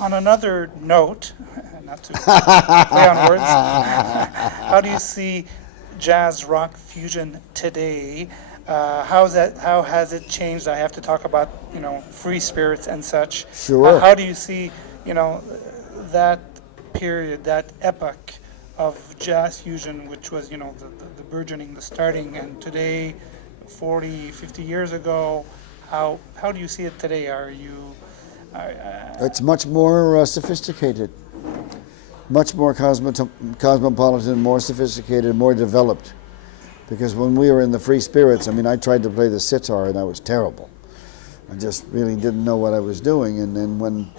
On another note, not to play on words, how do you see jazz rock fusion today? How has it changed? I have to talk about free spirits and such. Sure. How do you see that period, that epoch of jazz fusion, which was the burgeoning, the starting, and today, 40, 50 years ago, how do you see it today? Are you? It's much more sophisticated, much more cosmopolitan, more sophisticated, more developed. Because when we were in the Free Spirits, I tried to play the sitar and I was terrible. I just really didn't know what I was doing. And then when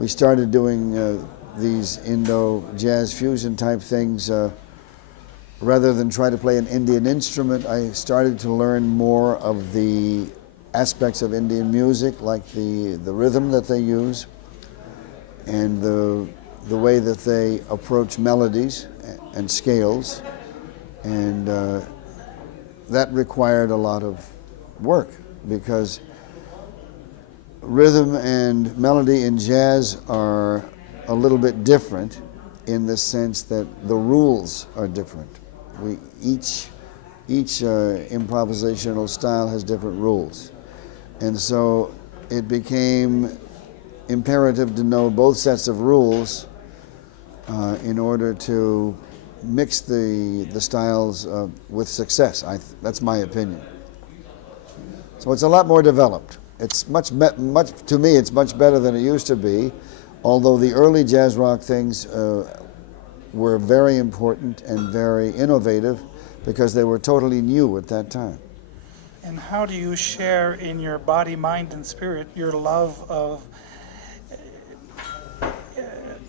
we started doing these Indo-jazz fusion type things, rather than try to play an Indian instrument, I started to learn more of the aspects of Indian music, like the rhythm that they use and the way that they approach melodies and scales. And that required a lot of work, because rhythm and melody in jazz are a little bit different in the sense that the rules are different. Each improvisational style has different rules. And so it became imperative to know both sets of rules in order to mix the styles with success. That's my opinion. So it's a lot more developed. It's to me, it's much better than it used to be, although the early jazz rock things were very important and very innovative because they were totally new at that time. And how do you share in your body, mind, and spirit your love of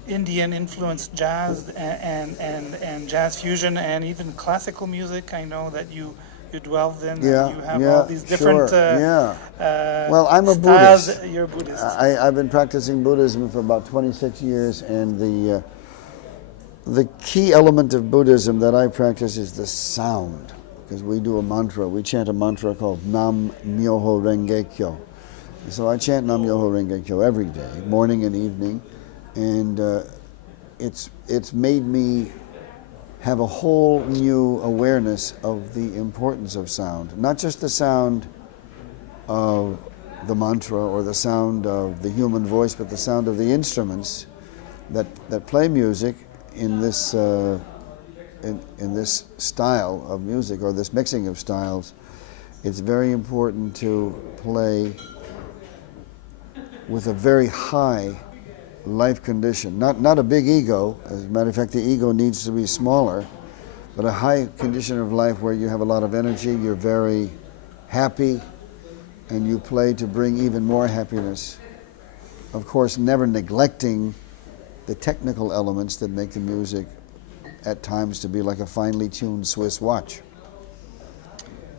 Indian influenced jazz and jazz fusion and even classical music? I know that you dwelled in. Yeah, and you have all these different sure, well, I'm a styles. Buddhist. You're Buddhist. I've been practicing Buddhism for about 26 years, and the key element of Buddhism that I practice is the sound, because we do a mantra. We chant a mantra called Nam Myoho Renge Kyo. So I chant Nam Myoho Renge Kyo every day, morning and evening, and it's made me have a whole new awareness of the importance of sound. Not just the sound of the mantra or the sound of the human voice, but the sound of the instruments that play music in this in this style of music, or this mixing of styles. It's very important to play with a very high life condition, not a big ego. As a matter of fact, the ego needs to be smaller, but a high condition of life where you have a lot of energy, you're very happy, and you play to bring even more happiness. Of course, never neglecting the technical elements that make the music at times to be like a finely tuned Swiss watch.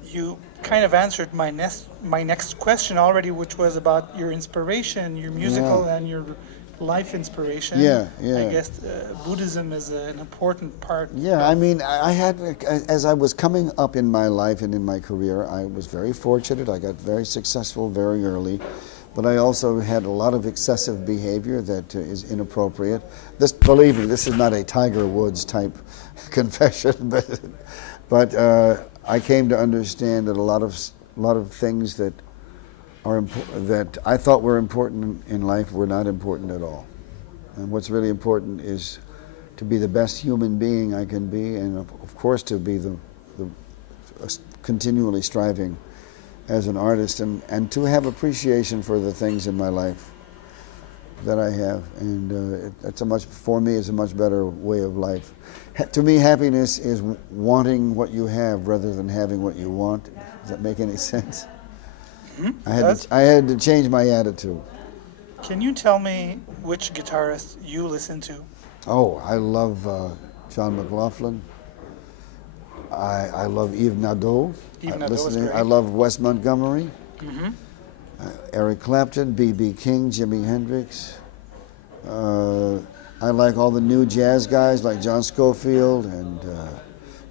You kind of answered my next question already, which was about your inspiration, your musical and your life inspiration. Yeah. I guess Buddhism is an important part. Yeah, I had, as I was coming up in my life and in my career, I was very fortunate. I got very successful very early, but I also had a lot of excessive behavior that is inappropriate. Believe me, this is not a Tiger Woods type confession, but I came to understand that a lot of things that that I thought were important in life were not important at all. And what's really important is to be the best human being I can be, and of course to be the continually striving as an artist, and to have appreciation for the things in my life that I have. And for me, it's a much better way of life. To me, happiness is wanting what you have rather than having what you want. Does that make any sense? I had to change my attitude. Can you tell me which guitarist you listen to? Oh, I love John McLaughlin. I love Yves Nadeau. I love Wes Montgomery. Mm-hmm. Eric Clapton, B.B. King, Jimi Hendrix. I like all the new jazz guys like John Scofield and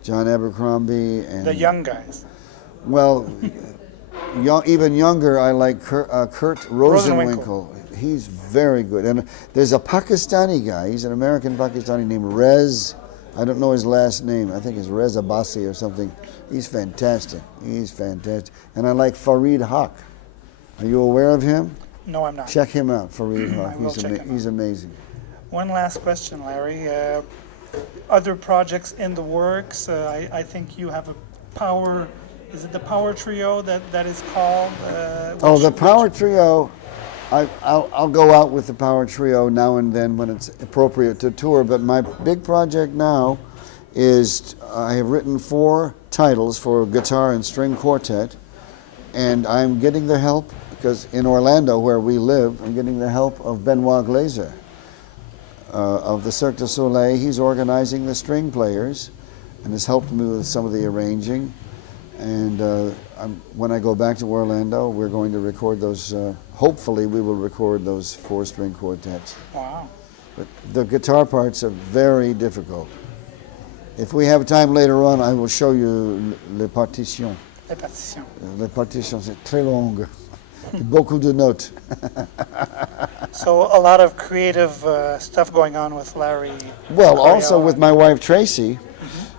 John Abercrombie. And the young guys. Well, even younger, I like Kurt Rosenwinkel. He's very good. And there's a Pakistani guy. He's an American Pakistani named Rez. I don't know his last name. I think it's Rez Abbasi or something. He's fantastic. He's fantastic. And I like Farid Haq. Are you aware of him? No, I'm not. Check him out, Farid Haq. I will check him He's out. amazing. One last question, Larry. Other projects in the works? I think you have a power. Is it the Power Trio that is called? The Power Trio. I'll go out with the Power Trio now and then when it's appropriate to tour. But my big project now is I have written 4 titles for guitar and string quartet, and I'm getting the help because in Orlando, where we live, I'm getting the help of Benoit Glazer. Of the Cirque du Soleil. He's organizing the string players and has helped me with some of the arranging. And when I go back to Orlando, we're going to record those, hopefully we will record those 4-string quartets. Wow. But the guitar parts are very difficult. If we have time later on, I will show you les partitions. Les partitions. Les partitions, c'est très longue. Beaucoup de notes. So a lot of creative stuff going on with Larry. Well, Coryell also with my wife Tracy,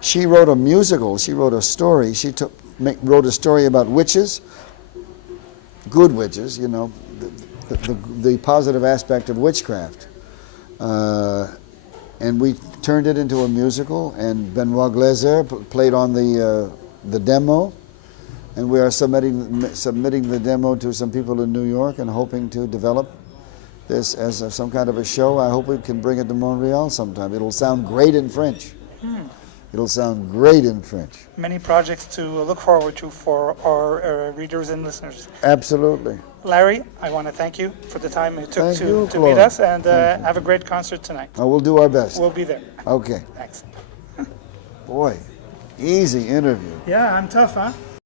she wrote a musical. She wrote a story. She wrote a story about witches, good witches. You know, the positive aspect of witchcraft. And we turned it into a musical. And Benoit Glazer played on the demo. And we are submitting the demo to some people in New York and hoping to develop this as some kind of a show. I hope we can bring it to Montreal sometime. It'll sound great in French. It'll sound great in French. Many projects to look forward to for our readers and listeners. Absolutely. Larry, I want to thank you for the time it took Thank you, to Claude. meet us, and have a great concert tonight. We'll do our best. We'll be there. Okay. Thanks. Boy, easy interview. Yeah, I'm tough, huh?